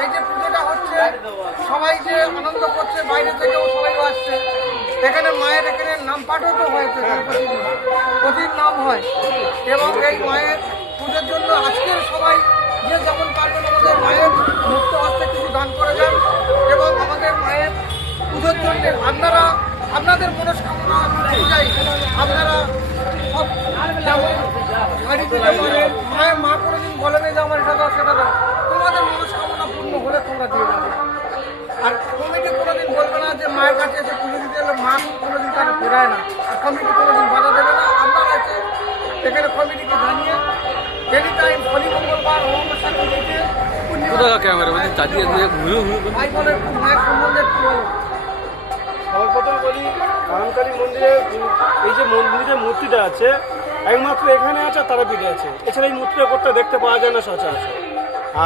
এই যে পুজোটা হচ্ছে সবাই যে আনন্দ করছে, বাইরে থেকেও সবাই আসছে এখানে। মায়ের এখানে নাম পাঠও তো হয়েছে, প্রতিদিন নাম হয়। এবং এই মায়ের পুজোর জন্য আজকের সবাই যে যেমন পারবেন আমাদের মায়ের মুক্ত হস্তে কিছু দান করে যান। এবং আমাদের মায়ের পুজোর জন্য আপনারা আপনাদের মনস্কামনা অনুযায়ী আপনারা সব যেমন গাড়ি দিতে পারেন। মায়ের মা কোনোদিন বলেনি যে আমার এটা দাও সেটা দাও, তোমাদের মনস্কামনা পূর্ণ হলে তোমরা দিয়ে যাবে। আর কমিটি কোনোদিন বলবে না যে মায়ের কাছে এসে পুজো দিতে এলে মা কোনোদিন তারা ফেরায় না, আর কমিটি কোনোদিন বাধা দেবে না। আপনারা এসে এখানে কমিটিকে জানিয়ে এনি টাইম শনি মঙ্গলবার অমাবস্যার দিতে ভাই বলে মায়ের সম্বন্ধে একটু বলো। সর্বপ্রথম বলি, কারণকালী মন্দিরে এই যে মন্দিরের মূর্তিটা আছে একমাত্র এখানে আছে, তারাপীঠে আছে। এছাড়া এই মূর্তিটা করতে দেখতে পাওয়া যায় না সচরাচর।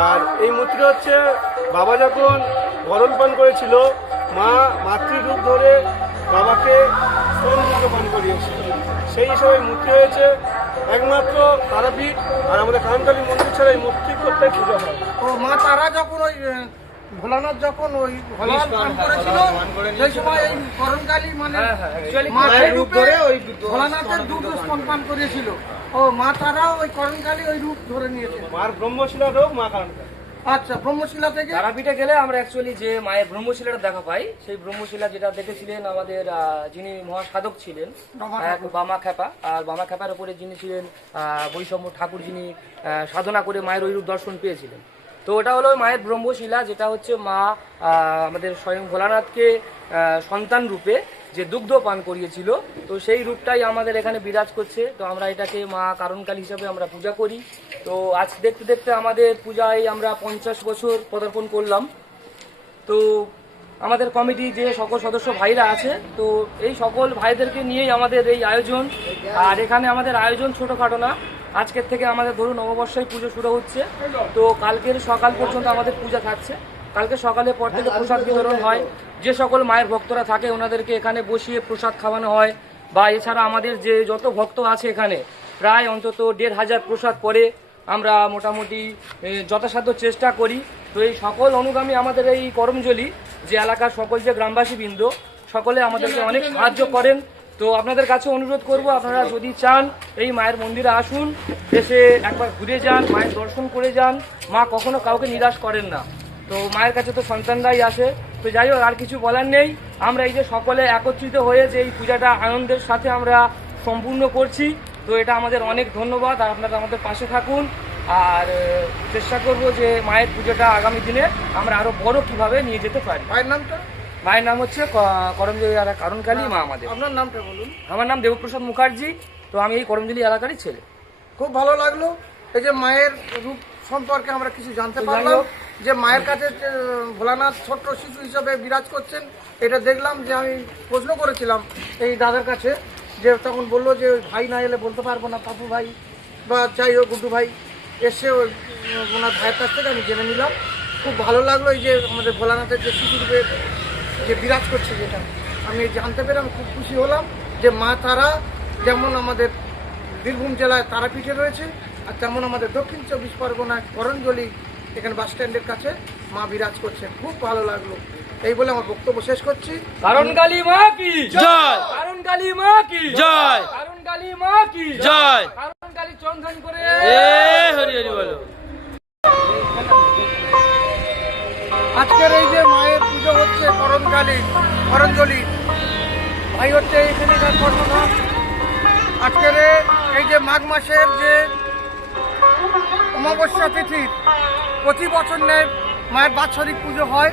আর এই মূর্তিটা হচ্ছে বাবা যখন গরম পান করেছিল, মা মাতৃরূপ ধরে বাবাকে স্তন পান করিয়েছিল। সেই হিসাবে মূর্তি হয়েছে একমাত্র তারাপীঠ। আর আমাদের কারণকালী মন্দির ছাড়া এই মূর্তি করতে পুজো হয়। ও মা তারা যখন ওই ভোলানাথ যখন ওই ভোলানাথ পান করেছিল সেই সময় এই করণকালী মানে মায়ের রূপ ধরে ওই ভোলানাথের দুধ পান করেছিল। ও মা তারা ওই করণকালী ওই রূপ ধরে নিয়েছে। মার ব্রহ্মশিলা রোগ মা কারণকালী। আচ্ছা, ব্রহ্মশিলা থেকে তারাপীঠে গেলে আমরা অ্যাকচুয়ালি যে মায়ের ব্রহ্মশিলাটা দেখা পাই, সেই ব্রহ্মশিলা যেটা দেখেছিলেন আমাদের যিনি মহাসাধক ছিলেন বামা খ্যাপা, আর বামা খ্যাপার উপরে যিনি ছিলেন বৈষম্য ঠাকুর, যিনি সাধনা করে মায়ের ওই রূপ দর্শন পেয়েছিলেন। তো ওটা হলো মায়ের ব্রহ্মশিলা, যেটা হচ্ছে মা আমাদের স্বয়ং ভোলানাথকে সন্তান রূপে যে দুগ্ধ পান করিয়েছিল, তো সেই রূপটাই আমাদের এখানে বিরাজ করছে। তো আমরা এটাকে মা কারণকালী হিসাবে আমরা পূজা করি। তো আজ দেখতে দেখতে আমাদের পূজায় আমরা 50 বছর পদার্পণ করলাম। তো আমাদের কমিটি যে সকল সদস্য ভাইরা আছে, তো এই সকল ভাইদেরকে নিয়েই আমাদের এই আয়োজন। আর এখানে আমাদের আয়োজন ছোটোখাটো না, আজকের থেকে আমাদের ধরুন নববর্ষেই পুজো শুরু হচ্ছে। তো কালকের সকাল পর্যন্ত আমাদের পূজা থাকছে। কালকে সকালে পর থেকে প্রসাদ বিতরণ হয়। যে সকল মায়ের ভক্তরা থাকে ওনাদেরকে এখানে বসিয়ে প্রসাদ খাওয়ানো হয়। বা এছাড়া আমাদের যে যত ভক্ত আছে এখানে প্রায় অন্তত 1500 প্রসাদ পরে আমরা মোটামুটি যথাসাধ্য চেষ্টা করি। তো এই সকল অনুগামী আমাদের এই করমজলি যে এলাকার সকল যে গ্রামবাসীবৃন্দ সকলে আমাদেরকে অনেক সাহায্য করেন। তো আপনাদের কাছে অনুরোধ করব, আপনারা যদি চান এই মায়ের মন্দিরে আসুন, এসে একবার ঘুরে যান, মায়ের দর্শন করে যান। মা কখনো কাউকে নিরাশ করেন না। তো মায়ের কাছে তো সন্তানরাই আসে। তো যাই হোক, আর কিছু বলার নেই। আমরা এই যে সকলে একত্রিত হয়ে যে এই পূজাটা আনন্দের সাথে আমরা সম্পূর্ণ করছি, তো এটা আমাদের অনেক ধন্যবাদ। আর আপনারা আমাদের পাশে থাকুন। আর চেষ্টা করব যে মায়ের পুজোটা আগামী দিনে আমরা আরো বড় কিভাবে নিয়ে যেতে পারি। মায়ের নামটা? মায়ের নাম হচ্ছে করমজলি কারণকালী মা আমাদের। আপনার নামটা বলুন। আমার নাম দেবপ্রসাদ মুখার্জি। তো আমি এই করমজলি এলাকারই ছেলে। খুব ভালো লাগলো এই যে মায়ের রূপ সম্পর্কে আমরা কিছু জানতে পারলাম। যে মায়ের কাছে ভোলানাথ ছোট্ট শিশু হিসাবে বিরাজ করছেন, এটা দেখলাম। যে আমি প্রশ্ন করেছিলাম এই দাদার কাছে, যে তখন বললো যে ভাই না এলে বলতে পারবো না, পাপু ভাই বা যাই হোক গুড্ডু ভাই এসে ওনার ভাইয়ের কাছ থেকে আমি জেনে নিলাম। খুব ভালো লাগলো এই যে আমাদের ভোলানাথের যে শিশু রূপে যে বিরাজ করছে, যেটা আমি জানতে পেরে আমি খুব খুশি হলাম। যে মা তারা যেমন আমাদের বীরভূম জেলায় তারাপীঠে রয়েছে, আর তেমন আমাদের দক্ষিণ 24 পরগনায় করণজলি এখানে বাস স্ট্যান্ডের কাছে মা বিরাজ করছেন। খুব ভালো লাগলো। এই বলে আমার বক্তব্য শেষ করছি। কারণকালী মা কি জয়, কারণকালী মা কি জয়, কারণকালী মা কি জয়, কারণকালী চন্দন করে হরি হরি বলো। আজকের এই যে মায়ের পুজো হচ্ছে করণজলি ভাই হচ্ছে এখানকার কর্মধাম। আজকের এই যে মাঘ মাসের যে অমাবস্যা তিথির প্রতি বছর নেয় মায়ের বাৎসরিক পুজো হয়।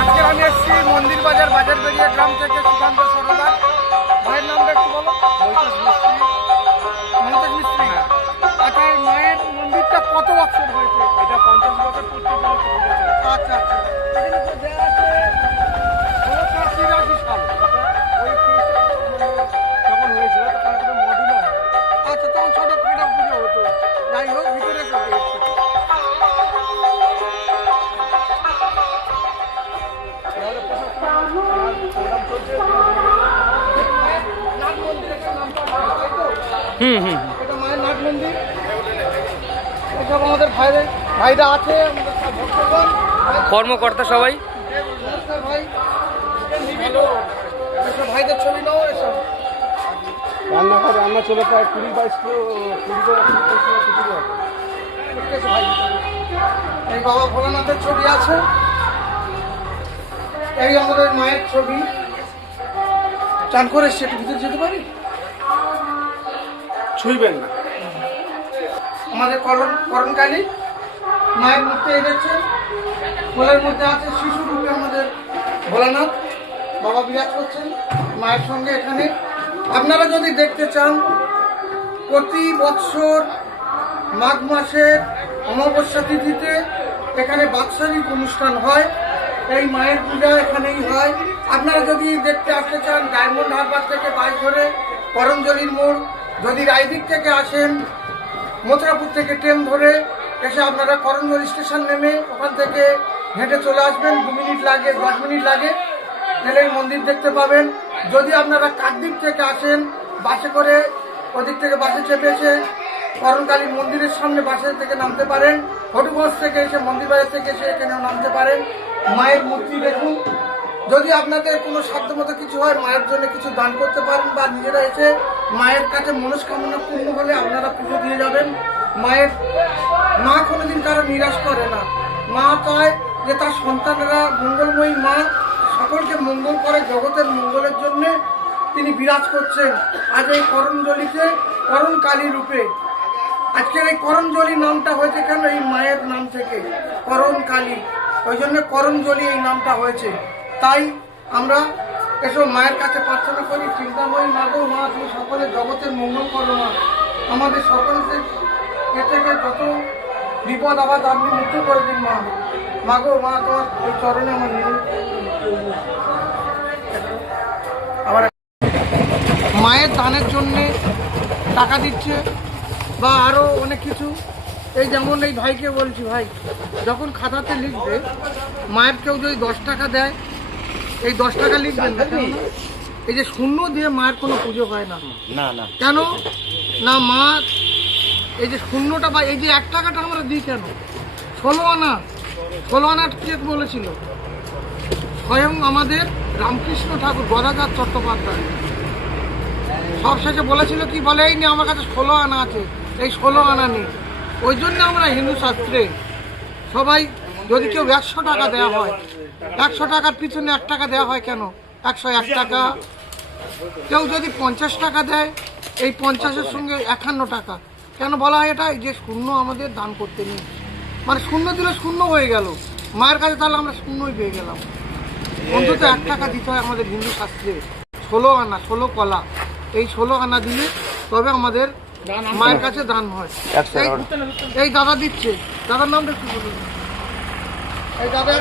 আজকে আমি এসেছি মন্দির বাজার বেরিয়ে গ্রাম থেকে সুকান্ত সরকার। মায়ের নামটা একটু বলো। মমতাজ মিস্ত্রি। আচ্ছা, মায়ের মন্দিরটা কত বছর হয়েছে? এটা 50 বছর পূর্তি। আচ্ছা আচ্ছা, এখানে তো দেওয়া আছে 83 সাল। যখন হয়েছিল তখন একটা মডুলার। আচ্ছা, তখন ছোট খাটো পুজো হতো। যাই হোক, ভিতরে চলে এসছে। এটা মায়ের নাট মন্দির। এসব আমাদের ভাইরা আছে, আমাদের সব ভক্তগণ। কর্মকর্তা সবাই। নমস্কার ভাই, এসব ভাইদের ছবি নাও। এসব রান্না চলে প্রায় 20-22 কিলো 20 করে ঠিক আছে ভাই। এই বাবা ভোলানাথের ছবি আছে, এই আমাদের মায়ের ছবি। চান করে এসছে, একটু ভিতরে যেতে পারি? ছুঁইবেন না। আমাদের করণকালী মায়ের মূর্তি এনেছে, কোলের মধ্যে আছে শিশু রূপে আমাদের ভোলানাথ বাবা বিরাজ করছেন মায়ের সঙ্গে এখানে। আপনারা যদি দেখতে চান, প্রতি বৎসর মাঘ মাসের অমাবস্যা তিথিতে এখানে বাৎসরিক অনুষ্ঠান হয়। এই মায়ের পূজা এখানেই হয়। আপনারা যদি দেখতে আসতে চান, ডায়মন্ড হারবার থেকে বাস ধরে করঞ্জলির মোড়, যদি রায়দিক থেকে আসেন মথুরাপুর থেকে ট্রেন ধরে এসে আপনারা করঞ্জলি স্টেশন নেমে ওখান থেকে হেঁটে চলে আসবেন, 2 মিনিট লাগে, 10 মিনিট লাগে, এই মন্দির দেখতে পাবেন। যদি আপনারা কাকদ্বীপ থেকে আসেন, বাসে করে ওদিক থেকে বাসে চেপে এসে করণকালী মন্দিরের সামনে বাসে থেকে নামতে পারেন। হটুগঞ্জ থেকে এসে মন্দির বাজার থেকে এসে এখানেও নামতে পারেন। মায়ের মূর্তি দেখুন। যদি আপনাদের কোনো সাধ্যমতো কিছু হয়, মায়ের জন্য কিছু দান করতে পারেন, বা নিজেরা এসে মায়ের কাছে মনস্কামনা পূর্ণ হলে আপনারা পুজো দিয়ে যাবেন। মা কোনোদিন কারো নিরাশ করে না। মা চায় যে তার সন্তানেরা মঙ্গলময়ী মা সকলকে মঙ্গল করে, জগতের মঙ্গলের জন্য তিনি বিরাজ করছেন। আজ এই করঞ্জলিতে করণকালী রূপে। আজকের এই করঞ্জলি নামটা হয়েছে কেন? এই মায়ের নাম থেকে, করণকালী, ওই জন্য করঞ্জলি এই নামটা হয়েছে। তাই আমরা এসব মায়ের কাছে প্রার্থনা করি, চিন্তাময়ী মা গো, মা তুমি সকলের জগতের মঙ্গল করো মা, আমাদের সকলকে এ থেকে যত বিপদ আবাদ আপনি মুক্ত করে দিন মা। মা গো, মা তোমার ওই চরণে আমার আবার মায়ের দানের জন্যে টাকা দিচ্ছে বা আরও অনেক কিছু। এই যেমন এই ভাইকে বলছি, ভাই যখন খাতাতে লিখবে, মায়ের কেউ যদি 10 টাকা দেয়, এই 10 টাকা লিখবেন না। এই যে শূন্য দিয়ে মায়ের কোনো পুজো হয় না। না কেন না? মা এই যে শূন্যটা বা এই যে 1 টাকাটা আমরা দিই কেন? 16 আনা কে বলেছিল? স্বয়ং আমাদের রামকৃষ্ণ ঠাকুর, গদাধর চট্টোপাধ্যায় সব শেষে বলেছিল কি বলে, এই নিয়ে আমার কাছে 16 আনা আছে, এই 16 আনা নেই। ওই জন্য আমরা হিন্দু শাস্ত্রে সবাই, যদি কেউ 100 টাকা দেওয়া হয়, 100 টাকার পিছনে 1 টাকা দেওয়া হয় কেন? 101 টাকা। কেউ যদি 50 টাকা দেয়, এই 50-এর সঙ্গে 51 টাকা কেন বলা হয়? এটা যে শূন্য আমাদের দান করতে নেই, মানে শূন্য দিলে শূন্য হয়ে গেল মায়ের কাছে, তাহলে আমরা শূন্যই পেয়ে গেলাম। অন্তত 1 টাকা দিতে হয় আমাদের হিন্দু শাস্ত্রে। 16 আনা, 16 কলা, এই 16 আনা দিলে তবে আমাদের মায়ের কাছে দান হয়। এই দাদা দিচ্ছে, দাদার নামটা একটু বলুন। এই দাদা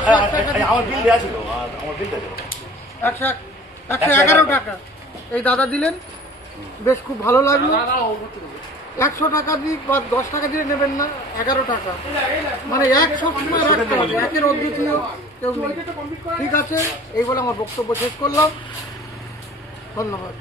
111 টাকা এই দাদা দিলেন, বেশ খুব ভালো লাগলো। 100 টাকা দিই বা 10 টাকা দিয়ে নেবেন না, 11 টাকা, মানে 1 সবসময় রাখতে হবে, 1-এর অদ্বিতীয় কেউ নেই। ঠিক আছে, এই বলে আমার বক্তব্য শেষ করলাম। ধন্যবাদ।